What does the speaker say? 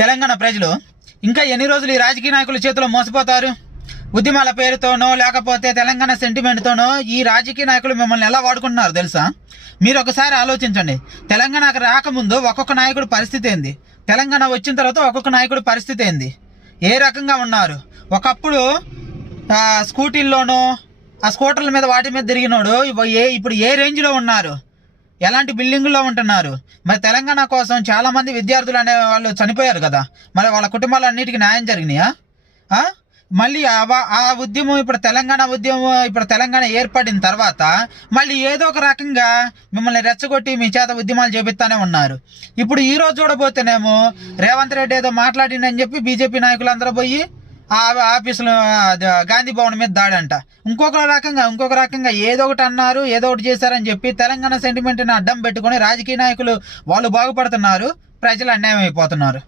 తెలంగాణ ప్రజలు ఇంకా ఎన్ని రోజులు ఈ రాజకీయ నాయకుల చేతిలో మోసపోతారు? ఉద్యమాల పేరుతోనో లేకపోతే తెలంగాణ సెంటిమెంట్తోనో ఈ రాజకీయ నాయకులు మిమ్మల్ని ఎలా వాడుకుంటున్నారు తెలుసా? మీరు ఒకసారి ఆలోచించండి. తెలంగాణకు రాకముందు ఒక్కొక్క నాయకుడి పరిస్థితి ఏంది, తెలంగాణ వచ్చిన తర్వాత ఒక్కొక్క నాయకుడి పరిస్థితి ఏంది, ఏ రకంగా ఉన్నారు? ఒకప్పుడు స్కూటీల్లోనో ఆ స్కూటర్ల మీద వాటి మీద తిరిగినోడు ఇప్పుడు ఏ రేంజ్లో ఉన్నారు, ఎలాంటి బిల్డింగుల్లో ఉంటున్నారు? మరి తెలంగాణ కోసం చాలామంది విద్యార్థులు అనే వాళ్ళు చనిపోయారు కదా, మరి వాళ్ళ కుటుంబాలన్నిటికీ న్యాయం జరిగినాయా? మళ్ళీ ఆ ఉద్యమం ఇప్పుడు తెలంగాణ ఏర్పడిన తర్వాత మళ్ళీ ఏదో ఒక రకంగా మిమ్మల్ని రెచ్చగొట్టి మీ చేత ఉద్యమాలు చేపిస్తానే ఉన్నారు. ఇప్పుడు ఈ రోజు చూడబోతేనేమో రేవంత్ రెడ్డి ఏదో మాట్లాడిందని చెప్పి బీజేపీ నాయకులు అందరూ పోయి ఆ ఆఫీసులో గాంధీ భవన్ మీద దాడంట. ఇంకొక రకంగా ఏదో ఒకటి అన్నారు, ఏదో ఒకటి చేశారని చెప్పి తెలంగాణ సెంటిమెంట్ని అడ్డం పెట్టుకొని రాజకీయ నాయకులు వాళ్ళు బాగుపడుతున్నారు, ప్రజలు అన్యాయం అయిపోతున్నారు.